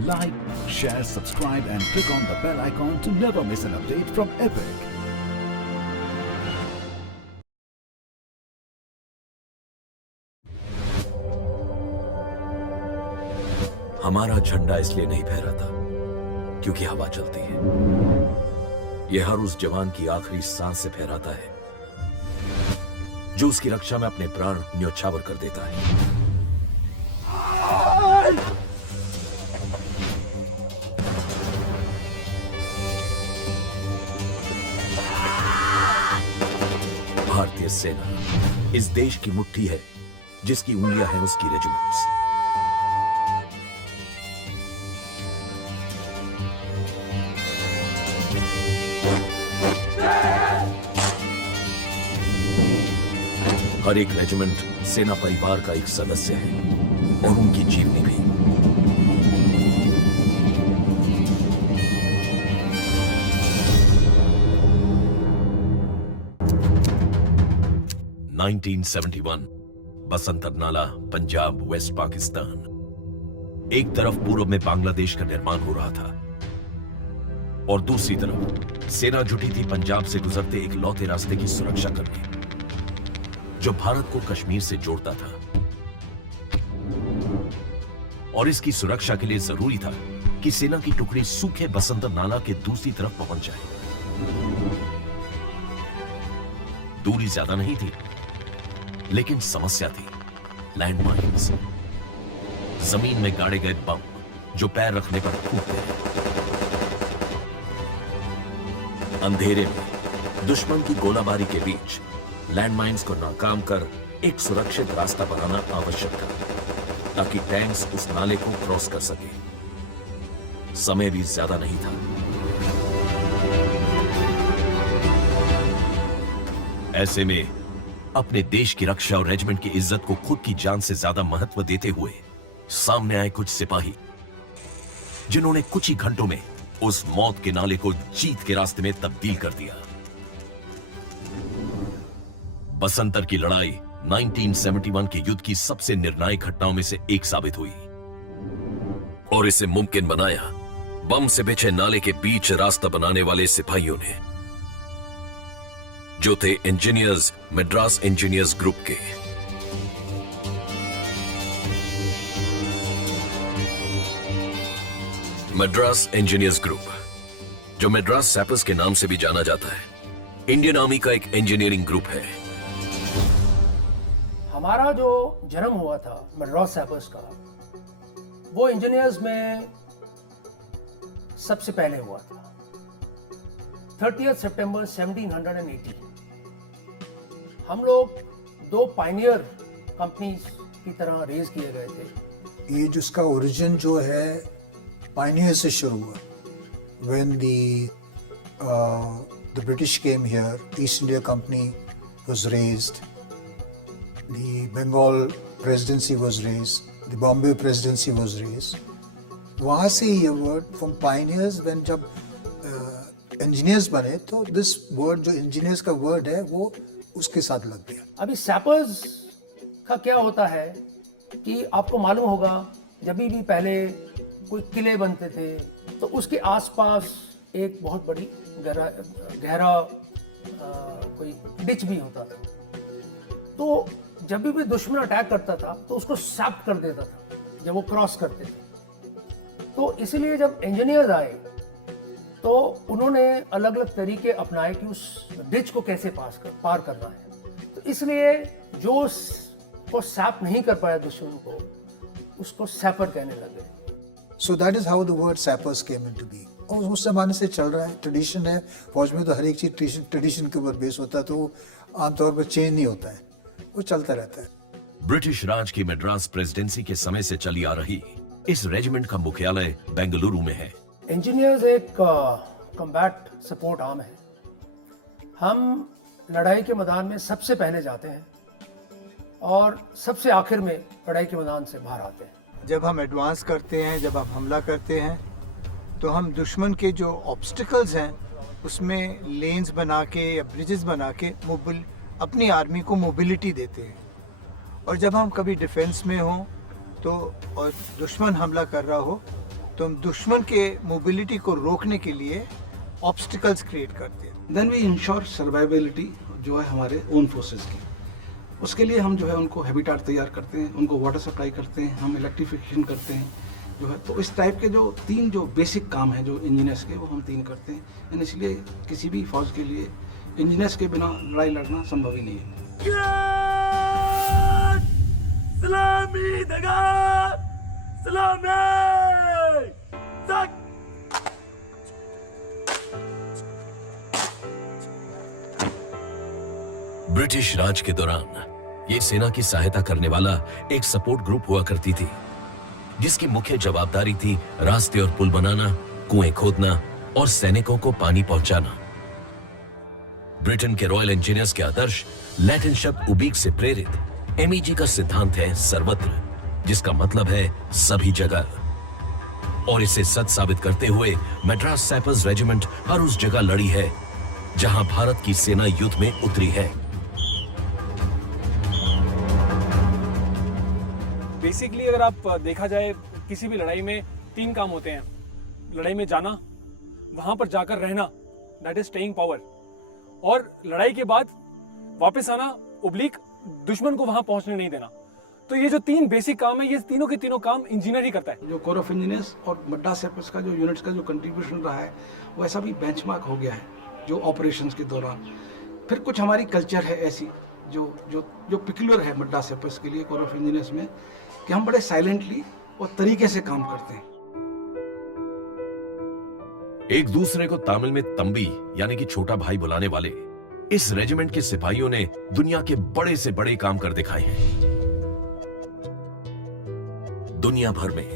Like, share, subscribe and click on the bell icon to never miss an update from Epic. हमारा झंडा इसलिए नहीं फहराता क्योंकि हवा चलती है। यह हर उस जवान की आखिरी सांस से फहराता है जो उसकी रक्षा में अपने प्राण न्योछावर कर देता है। भारतीय सेना इस देश की मुट्ठी है जिसकी उंगलियां हैं उसकी रेजिमेंट्स। हर एक रेजिमेंट सेना परिवार का एक सदस्य है और उनकी जीवनी भी। बसंतर नाला, पंजाब, वेस्ट पाकिस्तान। एक तरफ पूर्व में बांग्लादेश का निर्माण हो रहा था और दूसरी तरफ सेना जुटी थी पंजाब से गुजरते एक लौते रास्ते की सुरक्षा करने जो भारत को कश्मीर से जोड़ता था। और इसकी सुरक्षा के लिए जरूरी था कि सेना की टुकड़ी सूखे बसंतर नाला के दूसरी तरफ पहुंच जाए। दूरी ज्यादा नहीं थी लेकिन समस्या थी लैंडमाइंस, जमीन में गाड़े गए बम जो पैर रखने पर फूटते हैं। अंधेरे में दुश्मन की गोलाबारी के बीच लैंडमाइंस को नाकाम कर एक सुरक्षित रास्ता बनाना आवश्यक था ताकि टैंक्स उस नाले को क्रॉस कर सके। समय भी ज्यादा नहीं था। ऐसे में अपने देश की रक्षा और रेजिमेंट की इज्जत को खुद की जान से ज्यादा महत्व देते हुए सामने आए कुछ सिपाही जिन्होंने कुछ ही घंटों में उस मौत के नाले को जीत के रास्ते में तब्दील कर दिया। बसंतर की लड़ाई 1971 के युद्ध की सबसे निर्णायक घटनाओं में से एक साबित हुई और इसे मुमकिन बनाया बम से बिछे नाले के बीच रास्ता बनाने वाले सिपाहियों ने जो थे इंजीनियर्स मद्रास इंजीनियर्स ग्रुप के। मद्रास इंजीनियर्स ग्रुप जो मद्रास सैपर्स के नाम से भी जाना जाता है, इंडियन आर्मी का एक इंजीनियरिंग ग्रुप है। हमारा जो जन्म हुआ था मद्रास सैपर्स का, वो इंजीनियर्स में सबसे पहले हुआ था 30 सितंबर 1780। हम लोग दो पायनियर कंपनीज की तरह रेज किए गए थे। ये जिसका ओरिजिन जो है पायनियर से शुरू हुआ। When the British came here, East India Company was raised, the Bengal presidency was raised, the Bombay presidency was raised. वहाँ से ये वर्ड फ्रॉम पायनियर्स, व्हेन जब इंजीनियर्स बने तो दिस वर्ड जो इंजीनियर्स का वर्ड है वो उसके साथ लग गया। अभी सैपर्स का क्या होता है कि आपको मालूम होगा जब भी पहले कोई किले बनते थे तो उसके आसपास एक बहुत बड़ी गहरा कोई डिच भी होता था। तो जब भी दुश्मन अटैक करता था तो उसको सैप कर देता था जब वो क्रॉस करते थे। तो इसलिए जब इंजीनियर्स आए तो उन्होंने अलग अलग तरीके अपनाए कि उस डिच को कैसे पार करना है। तो इसलिए जो को सैप नहीं कर पाया दुश्मन को, उसको सैपर कहने लगे। So that is how the word sappers came into being. और उस जमाने से चल रहा है, ट्रेडिशन है। फौज में तो हर एक चीज ट्रेडिशन के ऊपर बेस होता है, तो आमतौर पर चेंज नहीं होता है, वो चलता रहता है। ब्रिटिश राज की मद्रास प्रेसिडेंसी के समय से चली आ रही इस रेजिमेंट का मुख्यालय बेंगलुरु में है। इंजीनियर्स एक कम्बैट सपोर्ट आर्म है। हम लड़ाई के मैदान में सबसे पहले जाते हैं और सबसे आखिर में लड़ाई के मैदान से बाहर आते हैं। जब हम एडवांस करते हैं, जब हम हमला करते हैं, तो हम दुश्मन के जो ऑब्स्टिकल्स हैं उसमें लेन्स बना के या ब्रिजेस बना के अपनी आर्मी को मोबिलिटी देते हैं। और जब हम कभी डिफेंस में हों तो और दुश्मन हमला कर रहा हो तो हम दुश्मन के मोबिलिटी को रोकने के लिए ऑब्स्टिकल्स क्रिएट करते हैं। देन वी इंश्योर सर्वाइबिलिटी जो है हमारे ओन फोर्सेस की। उसके लिए हम जो है उनको हैबिटाट तैयार करते हैं, उनको वाटर सप्लाई करते हैं, हम इलेक्ट्रिफिकेशन करते हैं जो है। तो इस टाइप के जो 3 जो बेसिक काम हैं जो इंजीनियर्स के, वो हम 3 करते हैं। एंड इसलिए किसी भी फौज के लिए इंजीनियर्स के बिना लड़ाई लड़ना संभव ही नहीं है। ब्रिटिश राज के दौरान ये सेना की सहायता करने वाला एक सपोर्ट ग्रुप हुआ करती थी, जिसकी मुख्य जवाबदारी थी रास्ते और पुल बनाना, कुएं खोदना और सैनिकों को पानी पहुंचाना। ब्रिटेन के रॉयल इंजीनियर्स के आदर्श लैटिन शब्द उबीक से प्रेरित एमईजी का सिद्धांत है सर्वत्र, जिसका मतलब है सभी जगह। और इसे सच साबित करते हुए मैड्रास सैपर्स रेजिमेंट हर उस जगह लड़ी है जहां भारत की सेना युद्ध में उतरी है। बेसिकली अगर आप देखा जाए किसी भी लड़ाई में 3 काम होते हैं। लड़ाई में जाना, वहां पर जाकर रहना, दैट इज स्टेइंग पावर, और लड़ाई के बाद वापस आना, ओब्लिक दुश्मन को वहां पहुंचने नहीं देना। तो ये जो 3 बेसिक काम है, ये तीनों के तीनों काम इंजीनियर ही करता है। जो कोर ऑफ इंजीनियर्स और मड्रास सैपर्स का जो यूनिट्स का जो कंट्रीब्यूशन रहा है, वो ऐसा भी बेंचमार्क हो गया है जो ऑपरेशंस के दौरान। फिर कुछ हमारी कल्चर है ऐसी जो जो जो पिकुलर है मड्रास सैपर्स के लिए, कोर ऑफ इंजीनियर्स में, कि हम बड़े साइलेंटली और तरीके से काम करते हैं। एक दूसरे को तमिल में तंबी यानी कि छोटा भाई बुलाने वाले इस रेजिमेंट के सिपाहियों ने दुनिया के बड़े से बड़े काम कर दिखाए हैं। दुनिया भर में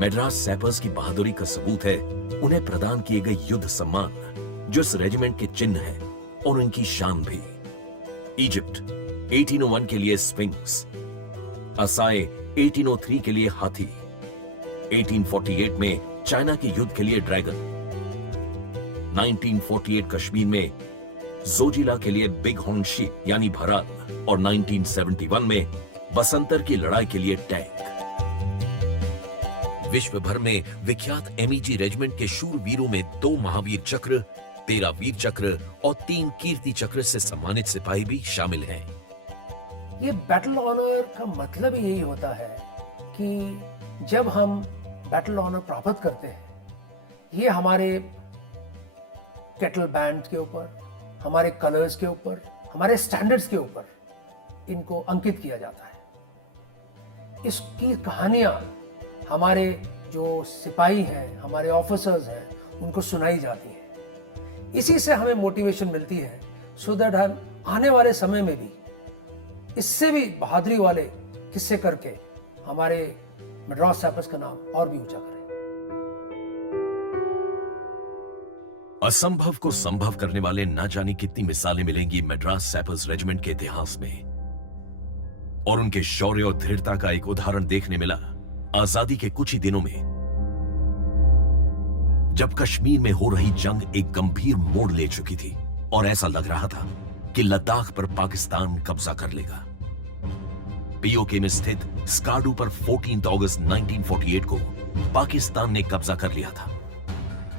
मैड्रास सैपर्स की बहादुरी का सबूत है उन्हें प्रदान किए गए युद्ध सम्मान, जो इस रेजिमेंट के चिन्ह है और उनकी शान भी। इजिप्ट 1801 के लिए स्फिंक्स, असाए 1803 के लिए हाथी, 1848 में चाइना के युद्ध के लिए ड्रैगन, 1948 कश्मीर में जोजिला के लिए बिग हॉर्न शीप यानी भराल, और 1971 में बसंतर की लड़ाई के लिए टैंक। विश्व भर में विख्यात एमईजी रेजिमेंट के शूरवीरों में 2 महावीर चक्र, 13 वीर चक्र और 3 कीर्ति चक्र से सम्मानित सिपाही भी शामिल हैं। ये बैटल ऑनर का मतलब यही होता है कि जब हम बैटल ऑनर प्राप्त करते हैं, ये हमारे कैटल बैंड के ऊपर, हमारे कलर्स के ऊपर, हमारे स्टैंडर्ड्स के ऊपर इनको अंकित किया जाता है। इसकी कहानियां हमारे जो सिपाही हैं, हमारे ऑफिसर्स हैं, उनको सुनाई जाती हैं। इसी से हमें मोटिवेशन मिलती है सो दैट हम आने वाले समय में भी इससे भी बहादुरी वाले किस्से करके हमारे मैड्रास सैपर्स का नाम और भी ऊंचा करें। असंभव को संभव करने वाले ना जाने कितनी मिसालें मिलेंगी मैड्रास सैपर्स रेजिमेंट के इतिहास में। और उनके शौर्य और दृढ़ता का एक उदाहरण देखने मिला आजादी के कुछ ही दिनों में, जब कश्मीर में हो रही जंग एक गंभीर मोड़ ले चुकी थी और ऐसा लग रहा था कि लद्दाख पर पाकिस्तान कब्जा कर लेगा। पीओके में स्थित स्कार्डू पर 14 अगस्त 1948 को पाकिस्तान ने कब्जा कर लिया था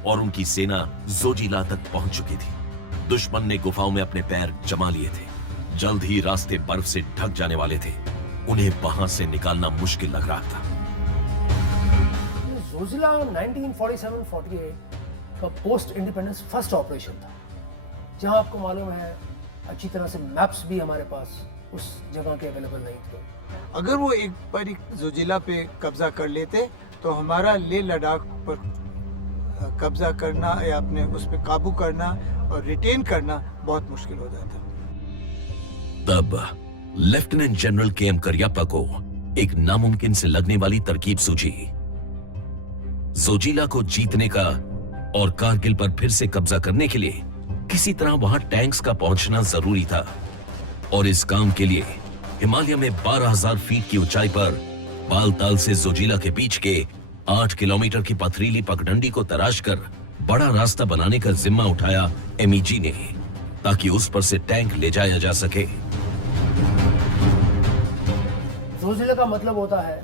और उनकी सेना जोजिला तक पहुंच चुकी थी। दुश्मन ने गुफाओं में अपने पैर जमा लिए थे। जल्द ही रास्ते बर्फ से ढक जाने वाले थे। उन्हें वहां से निकालना मुश्किल लग रहा था। जोजिला 1947-48 का पोस्ट इंडिपेंडेंस फर्स्ट ऑपरेशन था, जहां आपको मालूम है अच्छी तरह से मैप्स भी हमारे पास उस जगह के अवेलेबल नहीं थे। अगर वो एक बार जोजिला पे कब्जा कर लेते तो हमारा लेह लद्दाख पर कब्जा करना या अपने उस पर काबू करना और रिटेन करना बहुत मुश्किल हो जाता। तब लेफ्टिनेंट जनरल के एम करियप्पा को एक नामुमकिन से लगने वाली तरकीब सूझी। जोजिला को जीतने का और कारगिल पर फिर से कब्जा करने के लिए किसी तरह वहां टैंक्स का पहुंचना जरूरी था और इस काम के लिए हिमालय में 12,000 फीट की ऊंचाई पर बालताल से जोजिला के बीच के 8 किलोमीटर की पथरीली पगडंडी को तराशकर बड़ा रास्ता बनाने का जिम्मा उठाया एमईजी ने, ताकि उस पर से टैंक ले जाया जा सके। जोजिला का मतलब होता है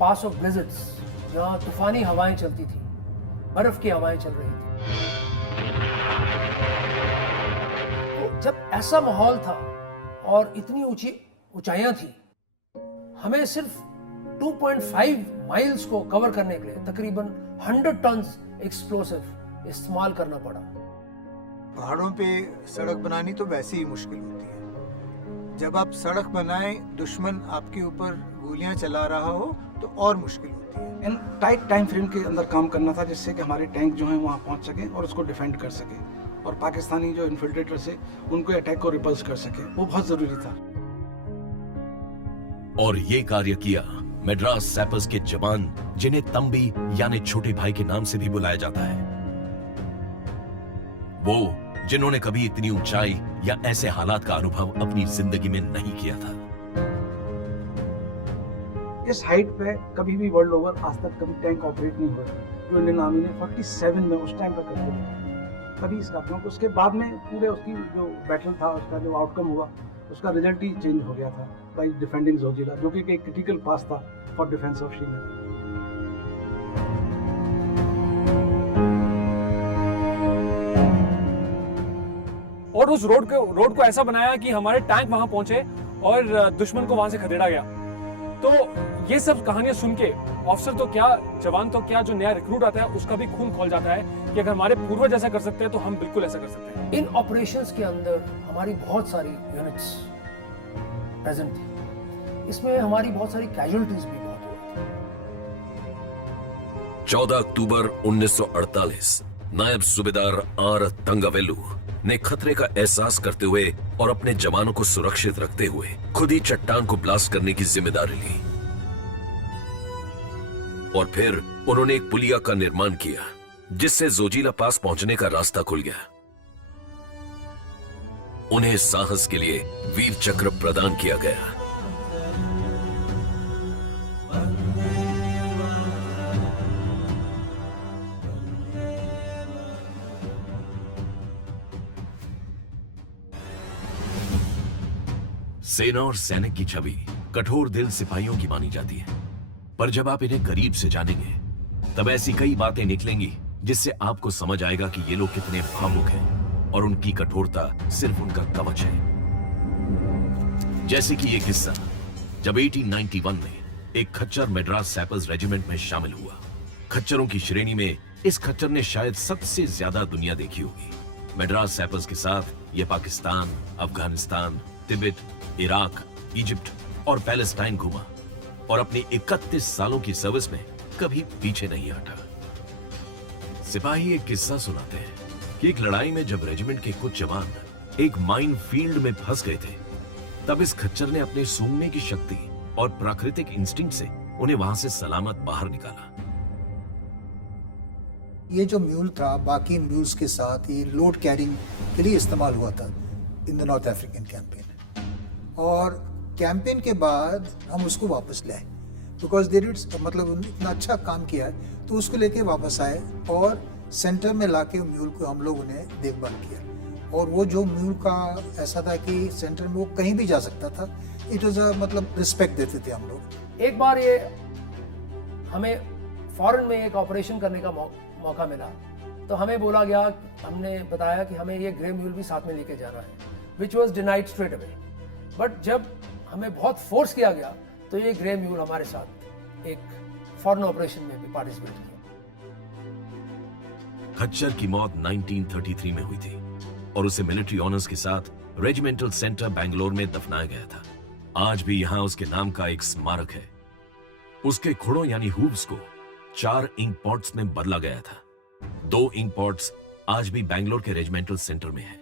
पास ऑफ ब्लिज़र्ड्स, जहाँ तूफानी हवाएं चलती थी, बर्फ की हवाएं चल रही थी। तो जब ऐसा माहौल था और इतनी ऊंची ऊंचाइयां थी, हमें सिर्फ 2.5 माइल्स को कवर करने के लिए तकरीबन 100 टन्स एक्सप्लोसिव इस्तेमाल करना पड़ा। पहाड़ों पे सड़क बनानी तो वैसे ही मुश्किल होती है। जब आप सड़क बनाएं, दुश्मन आपके ऊपर गोलियां चला रहा हो तो और मुश्किल होती है। इन टाइट टाइम फ्रेम के अंदर काम करना था, जिससे कि हमारे टैंक जो हैं वहाँ पहुँच सकें और उसको डिफेंड कर सकें, और पाकिस्तानी जो इन्फिल्ट्रेटर्स है उनको अटैक को रिपल्स कर सकें। वो बहुत ज़रूरी था। और ये कार्य किया मद्रास सैपर्स के जवान, जिन्हें तंबी यानी छोटे भाई के नाम से भी बुलाया जाता है। वो जिन्होंने कभी इतनी ऊंचाई या ऐसे हालात का अनुभव अपनी जिंदगी में नहीं किया था। इस हाइट पे कभी भी वर्ल्ड ओवर आज तक कभी टैंक ऑपरेट नहीं हुआ, जो इंडियन आर्मी ने 47 में उस टाइम पर करके देखा। तभी इसका क्योंकि उसके बाद में पूरे उसकी जो बैटल था, उसका जो आउटकम हुआ, उसका रिजल्ट ही चेंज हो गया था बाय डिफेंडिंग जोजिला, जो कि एक क्रिटिकल पास था फॉर डिफेंस ऑफ श्रीनगर। और उस रोड को ऐसा बनाया कि हमारे टैंक वहां पहुंचे और दुश्मन को वहां से खदेड़ा गया। तो ये सब कहानियां सुन के ऑफिसर तो क्या, जवान तो क्या, जो नया रिक्रूट आता है उसका भी खून खोल जाता है कि अगर हमारे पूर्वज ऐसा कर सकते हैं तो हम बिल्कुल ऐसा कर सकते हैं। इन ऑपरेशंस के अंदर हमारी बहुत सारी यूनिट्स प्रेजेंट थी। इसमें हमारी बहुत सारी कैजुअलिटीज भी बहुत हुई थी। 14 अक्टूबर 1948 नायब सूबेदार आर तंगावेलु ने खतरे का एहसास करते हुए और अपने जवानों को सुरक्षित रखते हुए खुद ही चट्टान को ब्लास्ट करने की जिम्मेदारी ली। और फिर उन्होंने एक पुलिया का निर्माण किया, जिससे जोजिला पास पहुंचने का रास्ता खुल गया। उन्हें साहस के लिए वीर चक्र प्रदान किया गया। सेना और सैनिक की छवि कठोर दिल सिपाहियों की मानी जाती है, पर जब आप इन्हें करीब से जानेंगे तब ऐसी कई बातें निकलेंगी जिससे आपको समझ आएगा कि ये लोग कितने भावुक हैं और उनकी कठोरता सिर्फ उनका कवच है। जैसे कि ये किस्सा, जब 1891 में एक खच्चर मद्रास सैपर्स रेजिमेंट में शामिल हुआ। खच्चरों की श्रेणी में इस खच्चर ने शायद सबसे ज्यादा दुनिया देखी होगी। मद्रास सैपर्स के साथ ये पाकिस्तान, अफगानिस्तान, तिब्बत, इराक, इजिप्ट और पैलेस्टाइन घूमा और अपनी 31 सालों की सर्विस में कभी पीछे नहीं हटा। सिपाही एक किस्सा सुनाते हैं कि एक लड़ाई में जब रेजिमेंट के कुछ जवान एक माइन फील्ड में फंस गए थे, तब इस खच्चर ने अपने सूंघने की शक्ति और प्राकृतिक इंस्टिंक्ट से उन्हें वहां से सलामत बाहर निकाला। ये जो म्यूल था बाकी म्यूल्स के साथ ये लोड कैरिंग के लिए इस्तेमाल हुआ था in the north African campaign. और कैंपेन के बाद हम उसको वापस लाए बिकॉज देर इट्स मतलब इतना अच्छा काम किया है, तो उसको लेके वापस आए और सेंटर में लाके म्यूल को हम लोगों ने देखभाल किया। और वो जो म्यूल का ऐसा था कि सेंटर में वो कहीं भी जा सकता था। इट वाज मतलब रिस्पेक्ट देते थे हम लोग। एक बार ये हमें फॉरेन में एक ऑपरेशन करने का मौका मिला, तो हमें बोला गया, हमने बताया कि हमें ये ग्रे म्यूल भी साथ में लेके जाना है, which was denied straight away. But जब हमें बहुत फोर्स किया गया तो ये ग्रे म्यूल हमारे साथ एक फॉरेन ऑपरेशन में भी पार्टिसिपेट किया। खच्चर की मौत 1933 में हुई थी और उसे मिलिट्री ऑनर्स के साथ रेजिमेंटल सेंटर बैंगलोर में दफनाया गया था। आज भी यहां उसके नाम का एक स्मारक है। उसके खुड़ों यानी हूव्स को 4 इंक पॉट्स में बदला गया था। 2 इंक पॉट्स आज भी बैंगलोर के रेजिमेंटल सेंटर में है।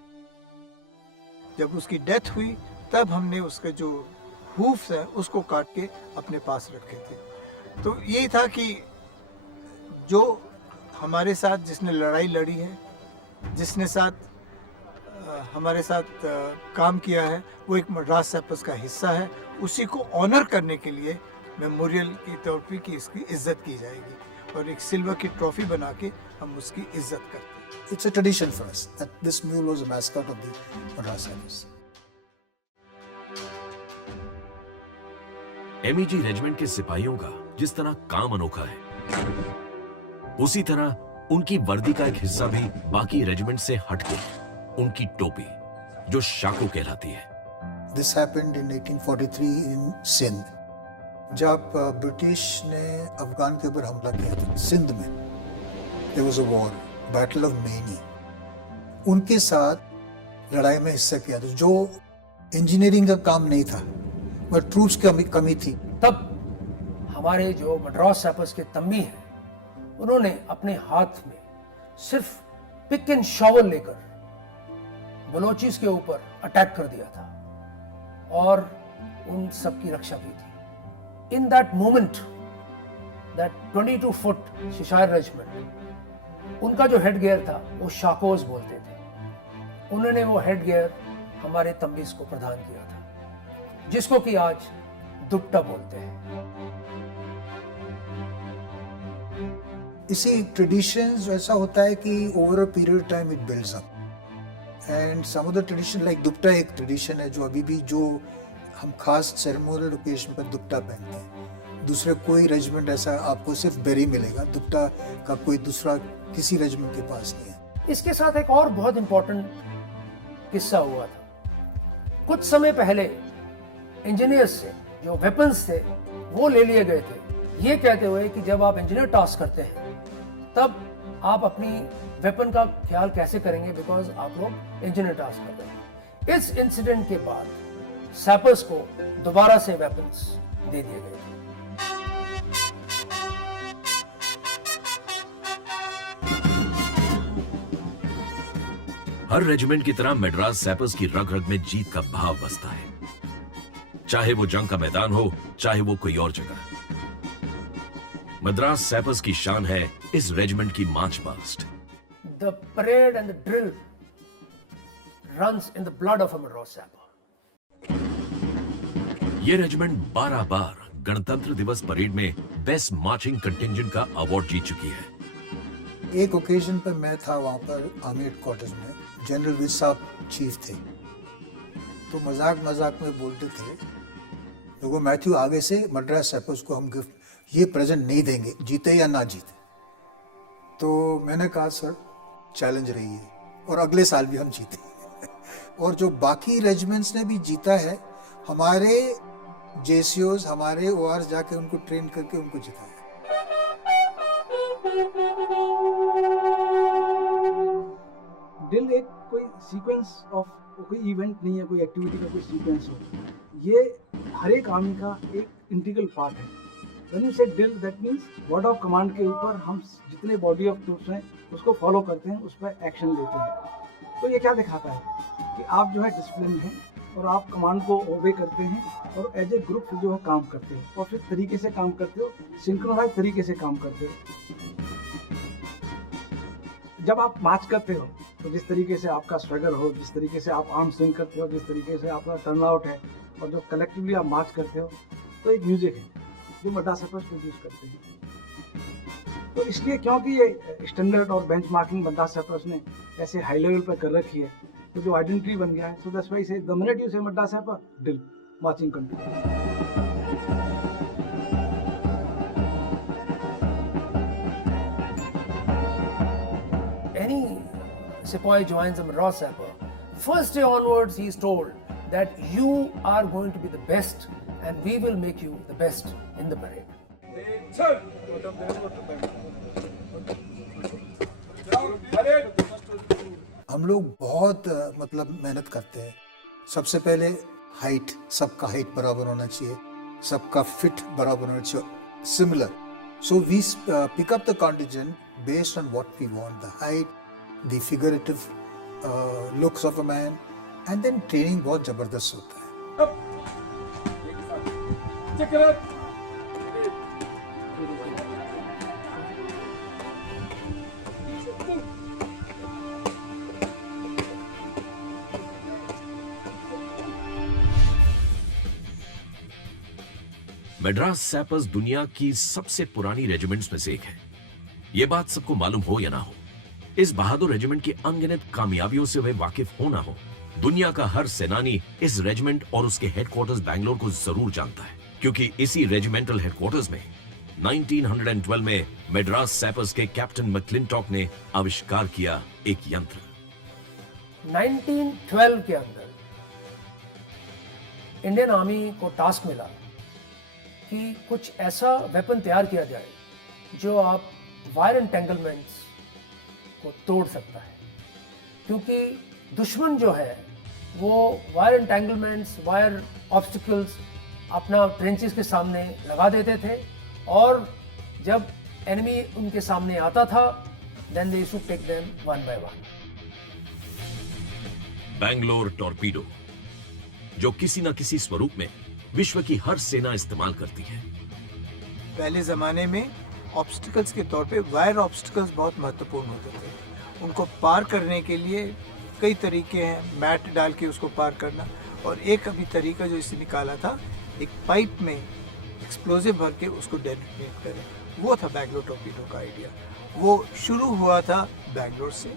जब उसकी डेथ हुई तब हमने उसके जो हूफ्स है उसको काट के अपने पास रखे थे। तो ये था कि जो हमारे साथ जिसने लड़ाई लड़ी है, जिसने हमारे साथ काम किया है, वो एक मद्रास सैपर्स का हिस्सा है। उसी को ऑनर करने के लिए मेमोरियल के तौर पे कि इसकी इज्जत की जाएगी और एक सिल्वर की ट्रॉफी बना के हम उसकी इज्जत करते हैं। It's a tradition for us that this mule was a mascot of the Madras Saippers. MEG regiment के सिपाहियों का जिस तरह काम अनोखा है, उसी तरह उनकी वर्दी का एक हिस्सा भी बाकी रेजिमेंट से हटके है। उनकी टोपी जो शाको कहलाती है। This happened in 1843 in Sindh. जब ब्रिटिश ने अफगान के ऊपर हमला किया था सिंध में, there was a war, Battle of Maini. उनके साथ लड़ाई में हिस्सा किया था, जो इंजीनियरिंग का काम नहीं था, बट ट्रूप्स की कमी थी। तब हमारे जो मद्रास सैपर्स के तम्बी हैं, उन्होंने अपने हाथ में सिर्फ पिक एंड शॉवल लेकर बलोचिस के ऊपर अटैक कर दिया था और उन सब की रक्षा की थी। In that moment, that 22 foot Cheshire regiment, उनका जो हेड गियर था वो शाकोज बोलते थे। उन्होंने वो हेड गियर हमारे तंबीज को प्रदान किया था, जिसको कि आज दुपट्टा बोलते हैं। इसी ट्रेडिशंस ऐसा होता है कि over a period time it builds up, and some of the tradition like dupatta एक ट्रेडिशन है जो अभी भी, जो हम खास सेरेमोनियल ओकेजन पर दुपट्टा पहनते हैं। दूसरे कोई रेजिमेंट ऐसा आपको सिर्फ बेरी मिलेगा, दुपट्टा का कोई दूसरा किसी रेजिमेंट के पास नहीं है। इसके साथ एक और बहुत इंपॉर्टेंट किस्सा हुआ था। कुछ समय पहले इंजीनियर्स से जो वेपन्स थे वो ले लिए गए थे, ये कहते हुए कि जब आप इंजीनियर टास्क करते हैं तब आप अपनी वेपन का ख्याल कैसे करेंगे, बिकॉज आप लोग इंजीनियर टास्क कर रहे हैं। इस इंसिडेंट के बाद सैपर्स को दोबारा से वेपन्स दे दिए गए थे। हर रेजिमेंट की तरह मद्रास सैपर्स की रग रग में जीत का भाव बसता है, चाहे वो जंग का मैदान हो, चाहे वो कोई और जगह। मद्रास सैपर्स की शान है इस रेजिमेंट की march past. The parade and the drill runs in the blood of a Madras sapper. ये रेजिमेंट 12 बार गणतंत्र दिवस परेड में बेस्ट मार्चिंग कंटिंजेंट का अवार्ड जीत चुकी है। एक ओकेजन पर मैं था वहाँ पर आर्मी हेडक्वार्टर्स में, जनरल विज साहब चीफ थे, तो मजाक मजाक में बोलते थे लोगों, मैथ्यू आगे से मद्रास सैपर्स को हम गिफ्ट ये प्रेजेंट नहीं देंगे, जीते या ना जीते। तो मैंने कहा सर चैलेंज रही है, और अगले साल भी हम जीते। और जो बाकी रेजिमेंट्स ने भी जीता है, हमारे जेसीओज, हमारे ओआरस जाके उनको ट्रेन करके उनको जिताया। ड्रिल एक कोई सीक्वेंस ऑफ कोई इवेंट नहीं है, कोई एक्टिविटी का कोई सीक्वेंस हो, ये हर एक आर्मी का एक इंटीग्रल पार्ट है। When you say drill, that means word of command के ऊपर हम जितने बॉडी ऑफ ट्रूप्स हैं उसको फॉलो करते हैं, उस पर एक्शन लेते हैं। तो ये क्या दिखाता है कि आप जो है डिसिप्लिन हैं और आप कमांड को ओबे करते हैं और एज ए ग्रुप जो है काम करते हो, और फिर तरीके से काम करते हो, सिंक्रोनाइज तरीके से काम करते हो। जब आप मार्च करते हो तो जिस तरीके से आपका स्ट्रगल हो, जिस तरीके से आप आर्म स्विंग करते हो, जिस तरीके से आपका टर्न आउट है, और जो कलेक्टिवली आप मार्च करते हो, तो एक म्यूजिक है जो मद्रास सैपर्स प्रोड्यूस करते हैं। तो इसलिए क्योंकि ये स्टैंडर्ड और बेंचमार्किंग मद्रास सैपर्स ने ऐसे हाई लेवल पर कर रखी है, तो जो आइडेंटिटी बन गया है, so that's why say the minute you say Madras sapper, drill, marching continue. Any sepoy joins a Madras sapper, first day onwards he is told that you are going to be the best and we will make you the best in the parade. हम लोग बहुत मतलब मेहनत करते हैं। सबसे पहले height, सबका हाइट बराबर होना चाहिए, सबका फिट बराबर होना चाहिए, similar. So we pick up the contingent based on what we want, the height, the figurative looks of a man, and then training बहुत जबरदस्त होता है। मद्रास सैपर्स दुनिया की सबसे पुरानी रेजिमेंट्स में से एक है। यह बात सबको मालूम हो या ना हो, इस बहादुर रेजिमेंट की अनगिनत कामयाबियों से वे वाकिफ हो ना हो, दुनिया का हर सेनानी इस रेजिमेंट और उसके हेडक्वार्टर्स बैंगलोर को जरूर जानता है, क्योंकि इसी रेजिमेंटल हेडक्वार्टर्स में 1912 में मेड्रास सैपर्स के कैप्टन मैक्लिंटॉक ने आविष्कार किया एक यंत्र। 1912 के अंदर इंडियन आर्मी को टास्क मिला कि कुछ ऐसा वेपन तैयार किया जाए जो आप वायर एंटेंगलमेंट्स को तोड़ सकता है, क्योंकि दुश्मन जो है वो वायर एंटेंगलमेंट्स, वायर ऑब्स्टिकल्स अपना ट्रेंचेस के सामने लगा देते थे, और जब एनिमी उनके सामने आता था then they used to take them one by one. Bangalore torpedo, जो किसी न किसी स्वरूप में विश्व की हर सेना इस्तेमाल करती है। पहले ज़माने में ऑब्स्टिकल्स के तौर पे वायर ऑब्स्टिकल्स बहुत महत्वपूर्ण होते थे। उनको पार करने के लिए कई तरीके हैं, मैट डाल के उसको पार करना, और एक अभी तरीका जो इसे निकाला था, एक पाइप में एक्सप्लोजिव भर के उसको डेटोनेट करें, वो था बैंगलोर टॉर्पीडो का आइडिया। वो शुरू हुआ था बैंगलोर से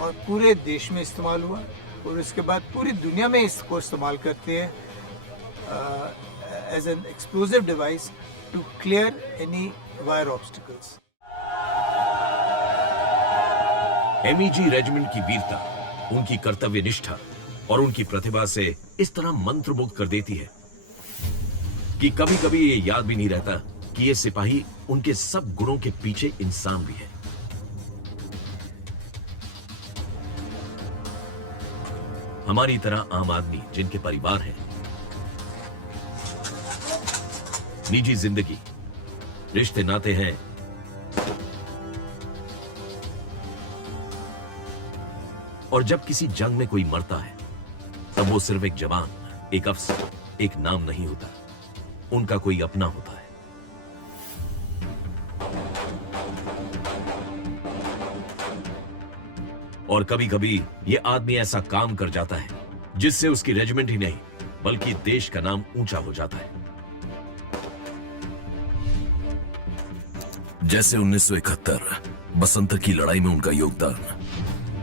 और पूरे देश में इस्तेमाल हुआ, और इसके बाद पूरी दुनिया में इसको इस्तेमाल करते हैं as an explosive device to clear any wire obstacles. MEG regiment की वीरता, उनकी कर्तव्य निष्ठा और उनकी प्रतिभा से इस तरह मंत्रमुग्ध कर देती है कि कभी कभी ये याद भी नहीं रहता कि ये सिपाही उनके सब गुणों के पीछे इंसान भी है। हमारी तरह आम आदमी जिनके परिवार हैं, निजी जिंदगी, रिश्ते नाते हैं, और जब किसी जंग में कोई मरता है तब वो सिर्फ एक जवान, एक अफसर, एक नाम नहीं होता, उनका कोई अपना होता है। और कभी कभी ये आदमी ऐसा काम कर जाता है जिससे उसकी रेजिमेंट ही नहीं बल्कि देश का नाम ऊंचा हो जाता है। जैसे 1971 बसंत की लड़ाई में उनका योगदान,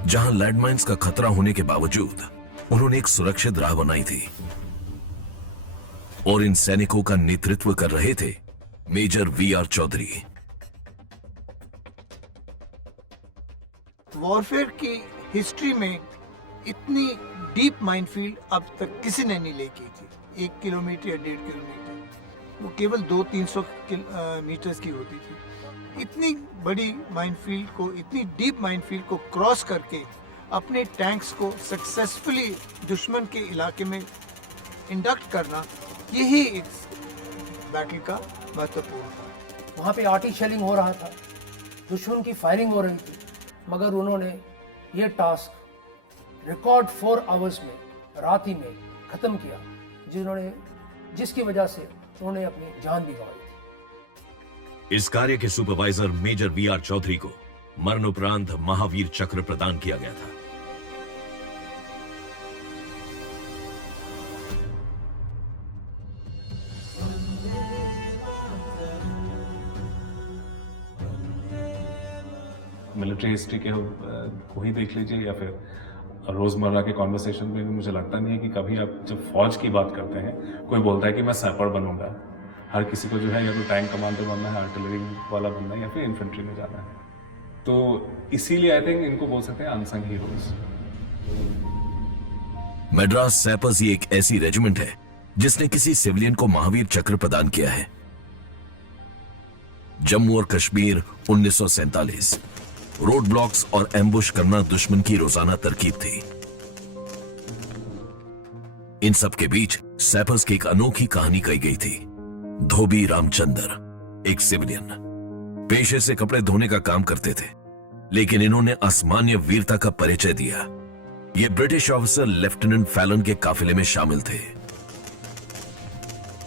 जहां लैंडमाइंस का खतरा होने के बावजूद उन्होंने एक सुरक्षित राह बनाई थी, और इन सैनिकों का नेतृत्व कर रहे थे मेजर वीआर चौधरी। वॉरफेयर की हिस्ट्री में इतनी डीप माइनफील्ड अब तक किसी ने नहीं लेकी थी। 1 किलोमीटर या 1.5 किलोमीटर, वो केवल 200-300 मीटर्स की होती थी। इतनी बड़ी माइनफील्ड को, इतनी डीप माइनफील्ड को क्रॉस करके अपने टैंक्स को सक्सेसफुली दुश्मन के इलाके में इंडक्ट करना, यही एक बैटल का महत्वपूर्ण था। वहाँ पे आर्टी शेलिंग हो रहा था, दुश्मन की फायरिंग हो रही थी, मगर उन्होंने ये टास्क रिकॉर्ड 4 आवर्स में, रात ही में ख़त्म किया, जिसकी वजह से उन्होंने अपनी जान भी गंवाई थी। इस कार्य के सुपरवाइजर मेजर वीआर चौधरी को मरणोपरांत महावीर चक्र प्रदान किया गया था। मिलिट्री हिस्ट्री के को ही देख लीजिए या फिर रोज़मर्रा के कॉन्वर्सेशन में भी मुझे लगता नहीं है कि कभी आप जब फौज की बात करते हैं कोई बोलता है कि मैं सैपर बनूंगा। हर किसी को जो है या तो टैंक कमांडर बनना है, आर्टिलरी वाला बनना है, या फिर इन्फेंट्री में जाना है। तो इसीलिए आई थिंक इनको बोल सकते हैं अनसंग हीरोज। मद्रास सैपर्स ही एक ऐसी रेजिमेंट है जिसने किसी सिविलियन को महावीर चक्र प्रदान किया है। जम्मू और कश्मीर 1947, रोड ब्लॉक्स और एम्बुश करना दुश्मन की रोजाना तरकीब थी। इन सब के बीच सैपर्स की एक अनोखी कहानी कही गई थी। धोबी रामचंद्र, एक सिविलियन, पेशे से कपड़े धोने का काम करते थे, लेकिन इन्होंने असामान्य वीरता का परिचय दिया। ये ब्रिटिश ऑफिसर लेफ्टिनेंट फैलन के काफिले में शामिल थे।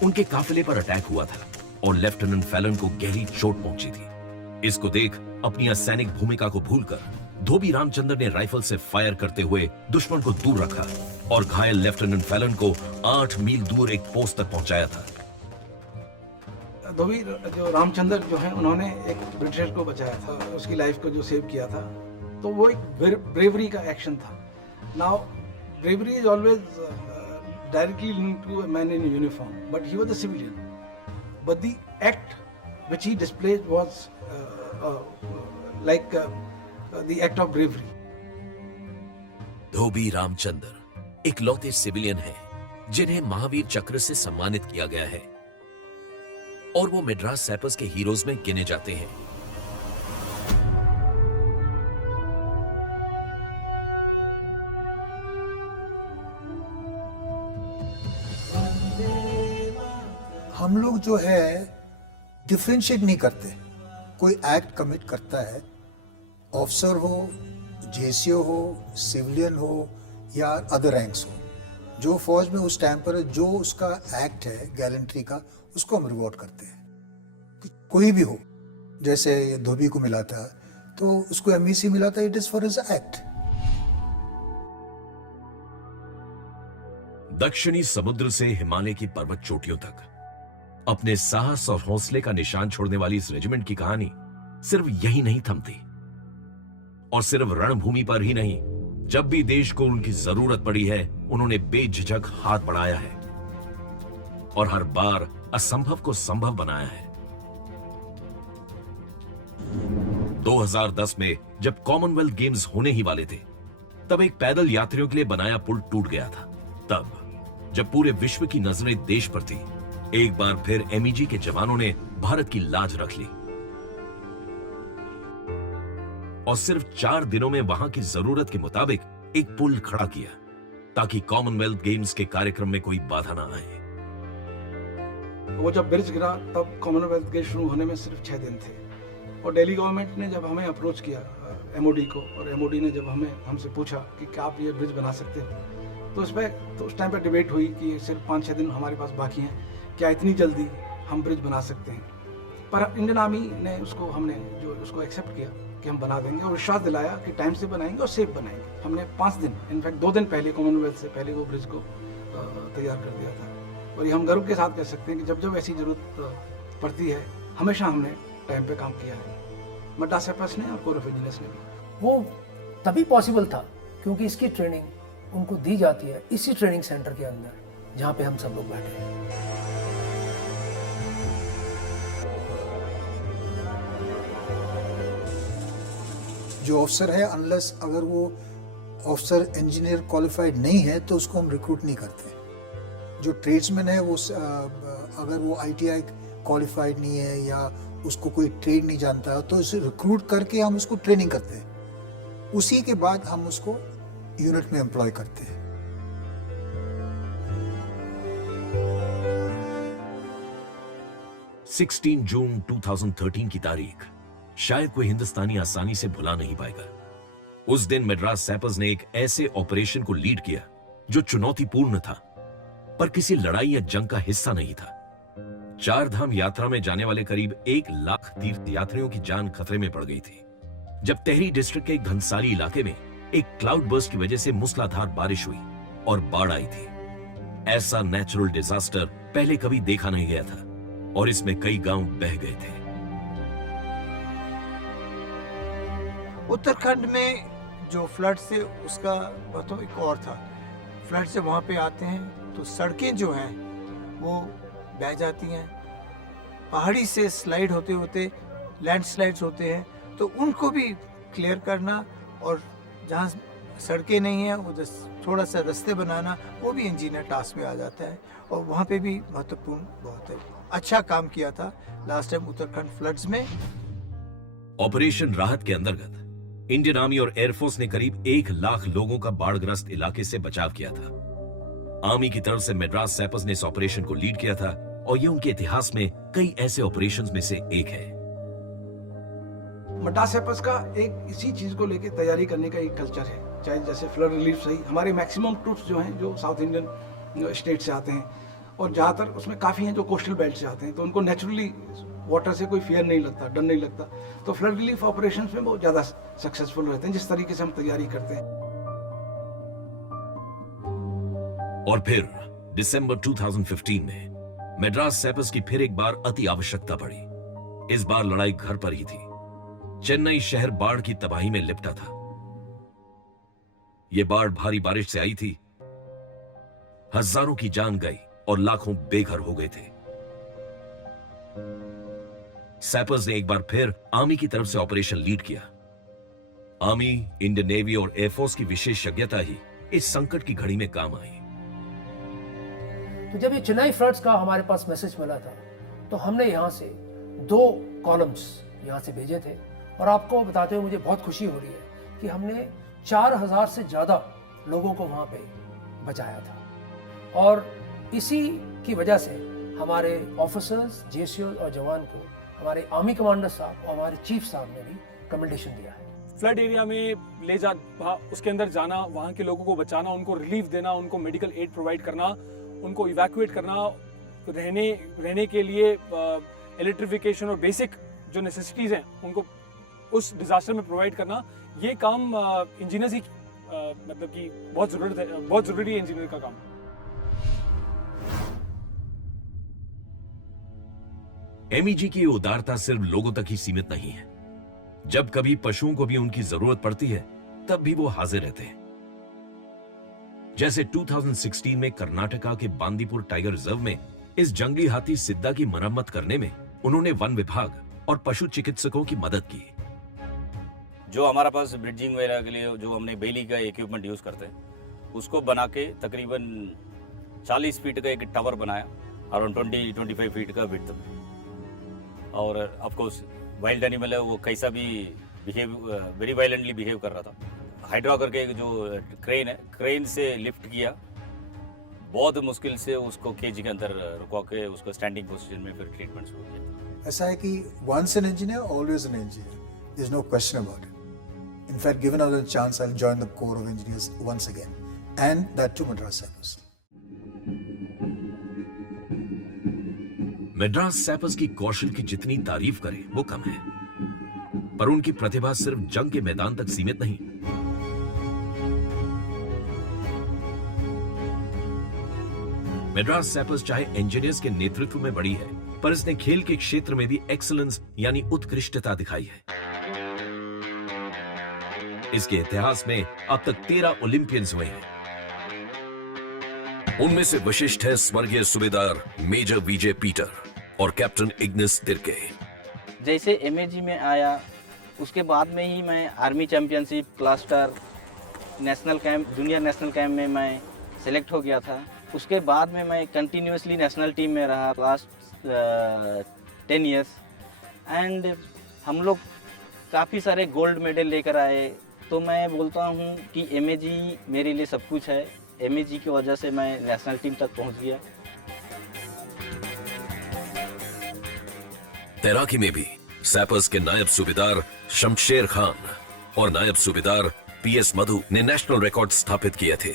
उनके काफिले पर अटैक हुआ था और लेफ्टिनेंट फैलन को गहरी चोट पहुंची थी। इसको देख अपनी असैनिक भूमिका को भूलकर धोबी रामचंद्र ने राइफल से फायर करते हुए दुश्मन को दूर रखा और घायल लेफ्टिनेंट फैलन को 8 मील दूर एक पोस्ट तक पहुंचाया था। धोबी जो रामचंद्र जो है, उन्होंने एक ब्रिटिशर को बचाया था, उसकी लाइफ को जो सेव किया था, तो वो एक ब्रेवरी का एक्शन था। Now bravery is always directly linked to a man in uniform, but he was a civilian, but the act which he displayed was like the act of bravery. Dhobi Ramchandra इकलौते civilian हैं जिन्हें महावीर चक्र से सम्मानित किया गया है और वो मद्रास सैपर्स के हीरोज में गिने जाते हैं। हम लोग जो है डिफ्रेंशिएट नहीं करते। कोई एक्ट कमिट करता है, ऑफिसर हो, जेसीओ हो, सिविलियन हो या अदर रैंक्स हो, जो फौज में उस टाइम पर जो उसका एक्ट है गैलेंट्री का, उसको हम रिवॉर्ड करते हैं। कोई भी हो, जैसे धोबी को मिला था तो उसको एमईसी मिला था, it is for his act. दक्षिणी समुद्र से हिमालय की पर्वत चोटियों तक अपने साहस और हौसले का निशान छोड़ने वाली इस रेजिमेंट की कहानी सिर्फ यही नहीं थमती। और सिर्फ रणभूमि पर ही नहीं, जब भी देश को उनकी जरूरत पड़ी है उन्होंने बेझिझक हाथ बढ़ाया है और हर बार असंभव को संभव बनाया है। 2010 में जब कॉमनवेल्थ गेम्स होने ही वाले थे, तब एक पैदल यात्रियों के लिए बनाया पुल टूट गया था। तब जब पूरे विश्व की नजरें देश पर थी, एक बार फिर एमईजी के जवानों ने भारत की लाज रख ली और सिर्फ 4 दिनों में वहां की जरूरत के मुताबिक एक पुल खड़ा किया ताकि कॉमनवेल्थ गेम्स के कार्यक्रम में कोई बाधा ना आए। वो जब ब्रिज गिरा तब कॉमनवेल्थ गेम्स शुरू होने में सिर्फ 6 दिन थे और दिल्ली गवर्नमेंट ने जब हमें अप्रोच किया एमओडी को, और एमओडी ने जब हमसे पूछा कि क्या आप ये ब्रिज बना सकते हो, तो उस टाइम पर डिबेट हुई कि सिर्फ 5-6 दिन हमारे पास बाकी हैं, क्या इतनी जल्दी हम ब्रिज बना सकते हैं। पर इंडियन आर्मी ने उसको एक्सेप्ट किया कि हम बना देंगे और विश्वास दिलाया कि टाइम से बनाएंगे और सेफ बनाएंगे। हमने 5 दिन, इनफैक्ट 2 दिन पहले, कॉमनवेल्थ से पहले वो ब्रिज को तैयार कर दिया था। और ये हम गर्व के साथ कह सकते हैं कि जब जब ऐसी जरूरत पड़ती है हमेशा हमने टाइम पे काम किया है, मद्रास सैपर्स ने और कोर ऑफ इंजीनियर्स ने भी। वो तभी पॉसिबल था क्योंकि इसकी ट्रेनिंग उनको दी जाती है इसी ट्रेनिंग सेंटर के अंदर जहाँ पे हम सब लोग बैठे हैं। जो ऑफिसर है, अनलेस अगर वो ऑफिसर इंजीनियर क्वालिफाइड नहीं है तो उसको हम रिक्रूट नहीं करते। जो ट्रेड्समैन है वो अगर वो आईटीआई क्वालिफाइड नहीं है या उसको कोई ट्रेड नहीं जानता है तो उसे रिक्रूट करके हम उसको ट्रेनिंग करते हैं। उसी के बाद हम उसको यूनिट में एम्प्लॉय करते हैं। (16 जून 2013 की तारीख शायद कोई हिंदुस्तानी आसानी से भुला नहीं पाएगा। उस दिन मद्रास सैपर्स ने एक ऐसे ऑपरेशन को लीड किया जो चुनौतीपूर्ण था, पर किसी लड़ाई या जंग का हिस्सा नहीं था। 4 धाम यात्रा में जाने वाले करीब 1 लाख तीर्थ यात्रियों की जान खतरे में पड़ गई थी जब टेहरी डिस्ट्रिक्ट के एक घनसाली इलाके में एक क्लाउड बर्स्ट की वजह से मूसलाधार बारिश हुई और बाढ़ आई थी। ऐसा नेचुरल डिजास्टर पहले कभी देखा नहीं गया था और इसमें कई गांव बह गए थे। उत्तराखंड में जो फ्लड से उसका मतलब एक और था। फ्लड से वहाँ पे आते हैं तो सड़कें जो हैं वो बह जाती हैं, पहाड़ी से स्लाइड होते होते लैंडस्लाइड्स होते हैं, तो उनको भी क्लियर करना और जहाँ सड़कें नहीं हैं उधर थोड़ा सा रास्ते बनाना, वो भी इंजीनियर टास्क में आ जाता है और वहाँ पे भी महत्वपूर्ण बहुत है। अच्छा काम किया था लास्ट टाइम उत्तराखंड फ्लड्स में। ऑपरेशन राहत के अंतर्गत इंडियन आर्मी और एयरफोर्स ने करीब 1 लाख लोगों का बाढ़ग्रस्त इलाके से बचाव किया था। आर्मी की तरफ से मद्रास सैपर्स ने इस ऑपरेशन को लीड किया था और यह उनके इतिहास में कई ऐसे ऑपरेशंस में से एक है। मद्रास सैपर्स का एक इसी चीज को लेके तैयारी करने का एक कल्चर है, चाहे जैसे फ्लड रिलीफ सही। हमारे मैक्सिमम ट्रूप्स जो हैं जो साउथ इंडियन स्टेट से आते हैं और ज़्यादातर उसमें काफ़ी हैं जो कोस्टल बेल्ट से आते हैं, तो उनको नेचुरली वाटर से कोई फियर नहीं लगता, डर नहीं लगता, तो फ्लड रिलीफ ऑपरेशंस में बहुत ज़्यादा सक्सेसफुल रहते हैं जिस तरीके से हम तैयारी करते हैं। और फिर दिसंबर 2015 में मद्रास सैपर्स की फिर एक बार अति आवश्यकता पड़ी। इस बार लड़ाई घर पर ही थी। चेन्नई शहर बाढ़ की तबाही में लिपटा था। यह बाढ़ भारी बारिश से आई थी, हजारों की जान गई और लाखों बेघर हो गए थे। सैपर्स ने एक बार फिर आर्मी की तरफ से ऑपरेशन लीड किया। आर्मी, इंडियन नेवी और एयरफोर्स की विशेषज्ञता ही इस संकट की घड़ी में काम आई। तो जब ये चेन्नई फ्लड्स का हमारे पास मैसेज मिला था, तो हमने यहाँ से 2 कॉलम्स यहाँ से भेजे थे, और आपको बताते हुए मुझे बहुत खुशी हो रही है कि हमने 4000 से ज़्यादा लोगों को वहाँ पे बचाया था। और इसी की वजह से हमारे ऑफिसर्स, जेसीओ और जवान को हमारे आर्मी कमांडर साहब और हमारे चीफ साहब ने भी कमेंडेशन दिया है। फ्लड एरिया में ले जा उसके अंदर जाना, वहाँ के लोगों को बचाना, उनको रिलीफ देना, उनको मेडिकल एड प्रोवाइड करना, उनको इवैक्यूएट करना, रहने के लिए इलेक्ट्रिफिकेशन और बेसिक जो नेसेसिटीज़ हैं उनको उस डिजास्टर में प्रोवाइड करना, ये काम इंजीनियर्स ही मतलब कि बहुत ज़रूरत है, बहुत ज़रूरी है इंजीनियर का काम। एमईजी की उदारता सिर्फ लोगों तक ही सीमित नहीं है। जब कभी पशुओं को भी उनकी जरूरत पड़ती है, तब भी वो हाजिर रहते हैं। जैसे 2016 में कर्नाटका के बांदीपुर टाइगर रिजर्व में इस जंगली हाथी सिद्धा की मरम्मत करने में उन्होंने वन विभाग और पशु चिकित्सकों की मदद की। जो हमारा पास ब्रिडजिंग वगैरह के लिए जो हमने बेली का इक्विपमेंट यूज़ करते हैं, उसको बना के तकरीबन 40 फीट का एक टावर बनाया, अराउंड 20-25 फीट का विड्थ में। और ऑफकोर्स वाइल्ड एनिमल है, वो कैसा भी वेरी वायलेंटली बिहेव कर रहा था। हाइड्रा करके एक जो क्रेन है, क्रेन से लिफ्ट किया, बहुत मुश्किल से उसको केज के अंदर रुका के उसको स्टैंडिंग पोजीशन में फिर ट्रीटमेंट शुरू किया। ऐसा है कि once an engineer, always an engineer. There's no question about it. In fact, given another chance, I'll join the Corps of Engineers once again, and that too Madras Sappers. Madras sappers की कौशल की जितनी तारीफ करें वो कम है, पर उनकी प्रतिभा सिर्फ जंग के मैदान तक सीमित नहीं। मद्रास सैपर्स चाहे इंजीनियर्स के नेतृत्व में बड़ी है, पर इसने खेल के क्षेत्र में भी एक्सीलेंस यानी उत्कृष्टता दिखाई है। इसके इतिहास में अब तक 13 ओलंपियंस हुए हैं। उनमें से विशिष्ट है स्वर्गीय सूबेदार मेजर विजय पीटर और कैप्टन इग्निस तिर्के। जैसे एमएजी में आया, उसके बाद में ही मैं army championship, cluster, national camp, junior national camp में मैं सेलेक्ट हो गया था। उसके बाद में मैं कंटिन्यूसली नेशनल टीम में रहा लास्ट 10 इयर्स, एंड हम लोग काफ़ी सारे गोल्ड मेडल लेकर आए। तो मैं बोलता हूँ कि एमएजी मेरे लिए सब कुछ है। एमएजी की वजह से मैं नेशनल टीम तक पहुँच गया। तैराकी में भी सैपर्स के नायब सूबेदार शमशेर खान और नायब सूबेदार पीएस मधु ने नेशनल रिकॉर्ड स्थापित किए थे।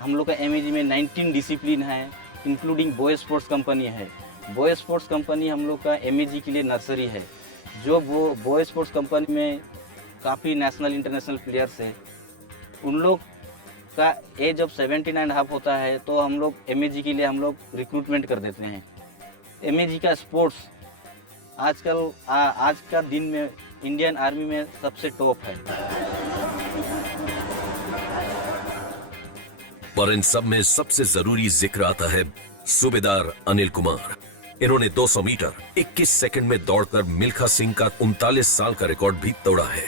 हम लोग का एमएजी में 19 डिसिप्लिन है, इंक्लूडिंग बॉय स्पोर्ट्स कंपनी है। बॉय स्पोर्ट्स कंपनी हम लोग का एमएजी के लिए नर्सरी है। जो वो बॉय स्पोर्ट्स कंपनी में काफ़ी नेशनल इंटरनेशनल प्लेयर्स है, उन लोग का एज ऑफ 17.5 होता है, तो हम लोग एमएजी के लिए हम लोग रिक्रूटमेंट कर देते हैं। एमएजी का स्पोर्ट्स आजकल आज का दिन में इंडियन आर्मी में सबसे टॉप है। पर इन सब में सबसे जरूरी जिक्र आता है सूबेदार अनिल कुमार। इन्होंने 200 मीटर 21 सेकंड में दौड़कर मिल्खा सिंह का 39 साल का रिकॉर्ड भी तोड़ा है।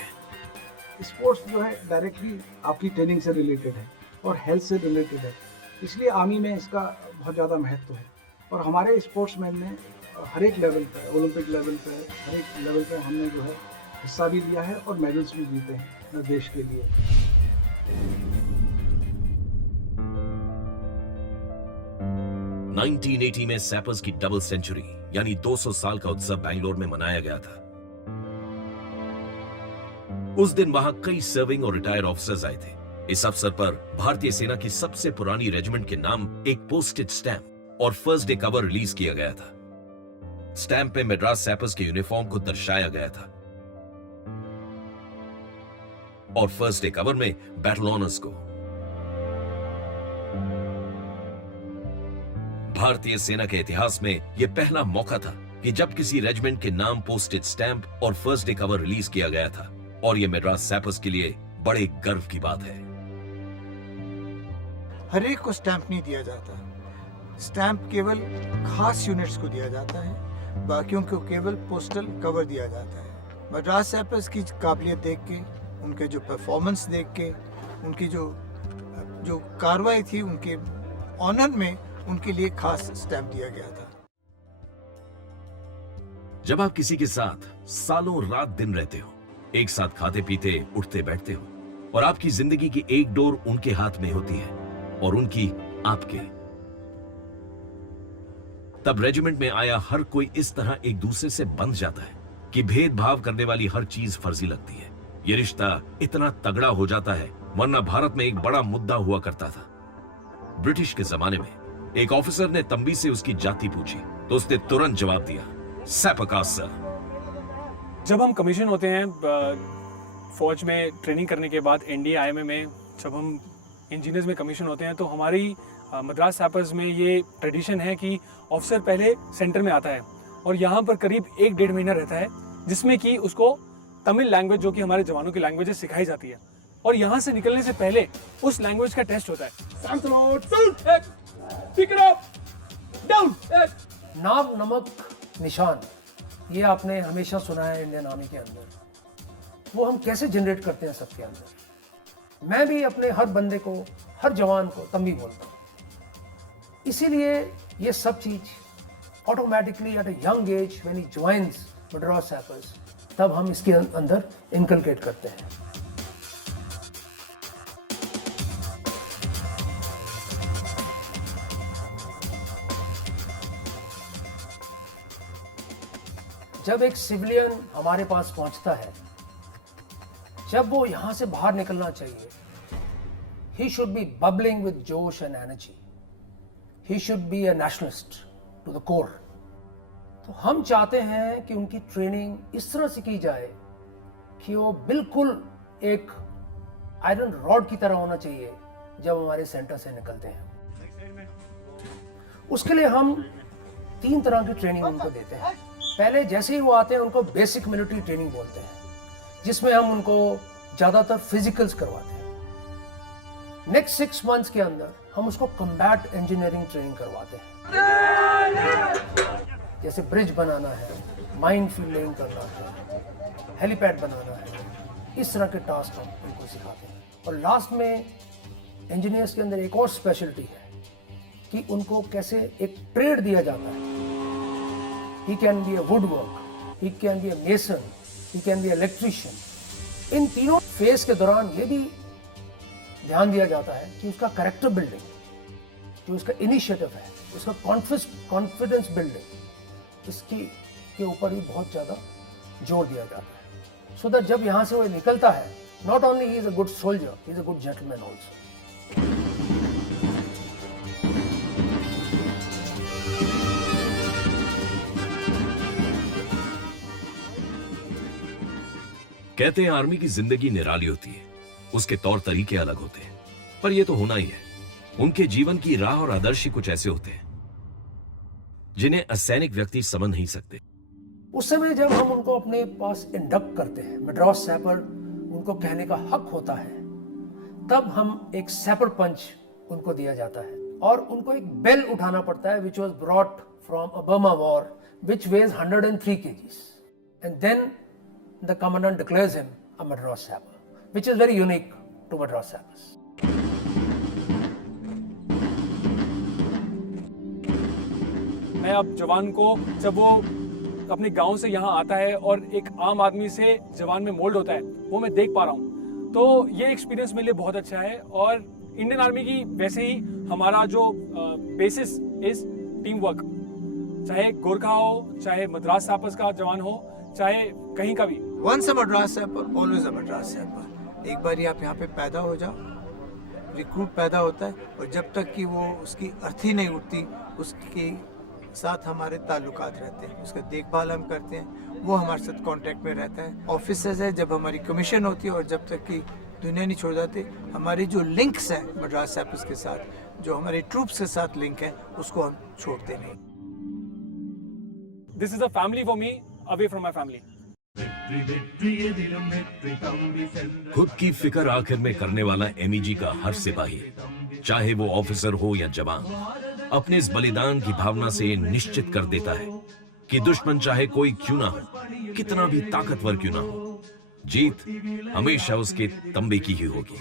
स्पोर्ट्स जो है डायरेक्टली आपकी ट्रेनिंग से रिलेटेड है और हेल्थ से रिलेटेड है, इसलिए आर्मी में इसका बहुत ज़्यादा महत्व है। और हमारे स्पोर्ट्समैन ने हर एक लेवल पर, ओलंपिक लेवल पर, हर एक लेवल पर हमने जो है हिस्सा भी लिया है और मेडल्स भी जीते हैं अपने देश के लिए। 1980 में सैपर्स की डबल सेंचुरी यानी 200 साल का उत्सव बैंगलोर में मनाया गया था। उस दिन वहां कई सर्विंग और रिटायर्ड ऑफिसर्स आए थे। इस अवसर पर भारतीय सेना की सबसे पुरानी रेजिमेंट के नाम एक पोस्टेड स्टैम्प और फर्स्ट डे कवर रिलीज किया गया था। स्टैम्प पे मद्रास सैपर्स के यूनिफॉर्म को दर्शाया गया था और फर्स्ट डे कवर में बैटल ऑनर्स को। भारतीय सेना के इतिहास में यह पहला मौका था कि जब किसी रेजिमेंट के नाम पोस्टेड स्टैम्प और फर्स्ट डे कवर रिलीज किया गया था, और यह मद्रास सैपर्स के लिए बड़े गर्व की बात है। हर एक को स्टैंप नहीं दिया जाता, स्टैंप केवल खास यूनिट्स को दिया जाता है। बाकियों को केवल पोस्टल कवर दिया जाता है। मद्रास सैपर्स की काबिलियत देख के, उनके जो परफॉर्मेंस देख के, उनकी जो कार्रवाई थी, उनके ऑनर में उनके लिए खास स्टैम्प दिया गया था। जब आप किसी के साथ सालों रात दिन रहते हो, एक साथ खाते पीते उठते बैठते हो, और आपकी जिंदगी की एक डोर उनके हाथ में होती है और उनकी आपके, तब रेजिमेंट में आया हर कोई इस तरह एक दूसरे से बंध जाता है कि भेदभाव करने वाली हर चीज फर्जी लगती है। यह रिश्ता इतना तगड़ा हो जाता है, वरना भारत में एक बड़ा मुद्दा हुआ करता था। ब्रिटिश के जमाने में एक ऑफिसर ने तंबी से उसकी जाति पूछी तो उसने तुरंत जवाब दिया, सैपकास सर। जब हम कमीशन होते हैं फौज में ट्रेनिंग करने के बाद NDA-IMA में जब हम इंजीनियर्स में कमीशन होते हैं, तो हमारी मद्रास सैपर्स में ये ट्रेडिशन है कि ऑफिसर पहले सेंटर में आता है और यहाँ पर करीब 1-1.5 महीना रहता है, जिसमें कि उसको तमिल लैंग्वेज, जो कि हमारे जवानों की लैंग्वेज है, सिखाई जाती है। और यहाँ से निकलने से पहले उस लैंग्वेज का टेस्ट होता है। नाम नमक निशान, ये आपने हमेशा सुना है इंडियन आर्मी के अंदर। वो हम कैसे जनरेट करते हैं सबके अंदर। मैं भी अपने हर बंदे को, हर जवान को तंबी बोलता हूँ। इसीलिए ये सब चीज automatically at a young age when he joins Madras sappers, तब हम इसके अंदर इनकलकेट करते हैं। जब एक सिविलियन हमारे पास पहुंचता है, जब वो यहां से बाहर निकलना चाहिए, he should be bubbling with जोश and energy, he should be a nationalist to the core. तो हम चाहते हैं कि उनकी ट्रेनिंग इस तरह से की जाए कि वो बिल्कुल एक आयरन रॉड की तरह होना चाहिए जब हमारे सेंटर से निकलते हैं। उसके लिए हम 3 तरह की ट्रेनिंग उनको देते हैं। पहले जैसे ही वो आते हैं उनको बेसिक मिलिट्री ट्रेनिंग बोलते हैं, जिसमें हम उनको ज़्यादातर फिजिकल्स करवाते हैं। नेक्स्ट 6 मंथ्स के अंदर हम उसको कम्बैट इंजीनियरिंग ट्रेनिंग करवाते हैं। जैसे ब्रिज बनाना है, माइन फील्ड लेइंग करना है, हेलीपैड बनाना है, इस तरह के टास्क हम उनको सिखाते हैं। और लास्ट में इंजीनियर्स के अंदर एक और स्पेशलिटी है कि उनको कैसे एक ट्रेड दिया जाता है। He can be a woodwork, he can be a mason, he can be an electrician. इन तीनों फेज के दौरान ये भी ध्यान दिया जाता है कि उसका कैरेक्टर बिल्डिंग, जो उसका इनिशिएटिव है, उसका कॉन्फिडेंस बिल्डिंग, इसकी के ऊपर भी बहुत ज़्यादा जोर दिया जाता है। सो दैट जब यहाँ से वो निकलता है, not only he is a good soldier, he is a good gentleman also. कहते हैं आर्मी की जिंदगी निराली होती है, उसके तौर तरीके अलग होते हैं, पर यह तो होना ही है। उनके जीवन की राह और आदर्श कुछ ऐसे होते हैं जिन्हें असैनिक व्यक्ति समझ नहीं सकते। उस समय जब हम उनको अपने पास इंडक्ट करते हैं, मद्रास सैपर उनको कहने का हक होता है, तब हम एक सैपर पंच उनको दिया जाता है और उनको एक बेल उठाना पड़ता है, which was brought from a Burma war, which weighs 103 kgs, and then the commandant declares him a Madras Sapper, which is very unique to Madras Sappers. मैं अब जवान को, जब वो अपने गांव से यहाँ आता है और एक आम आदमी से जवान में मोल्ड होता है, वो मैं देख पा रहा हूँ। तो ये एक्सपीरियंस मेरे लिए बहुत अच्छा है। और इंडियन आर्मी की वैसे ही हमारा जो बेसिस इज टीम वर्क, चाहे गोरखा हो, चाहे मद्रास सैपर्स का जवान हो, चाहे कहीं का भी। Once a Madras Sapper, always a Madras Sapper. एक बार आप यहाँ पे पैदा हो जाओ, रिक्रूट पैदा होता है, और जब तक कि वो उसकी अर्थी नहीं उठती, उसके साथ हमारे ताल्लुकात रहते हैं, उसका देखभाल हम करते हैं, वो हमारे साथ कांटेक्ट में रहता है। ऑफिसर्स है, जब हमारी कमीशन होती है और जब तक कि दुनिया नहीं छोड़ जाती, हमारी जो लिंक्स हैं मद्रास सैपर्स के साथ, जो हमारे ट्रूप्स के साथ लिंक है, उसको हम छोड़ते नहीं। This is a family for me, away from my family. खुद की फिक्र आखिर में करने वाला MEG का हर सिपाही, चाहे वो ऑफिसर हो या जवान, अपने इस बलिदान की भावना से निश्चित कर देता है कि दुश्मन चाहे कोई क्यों ना हो, कितना भी ताकतवर क्यों ना हो, जीत हमेशा उसके तंबे की ही होगी।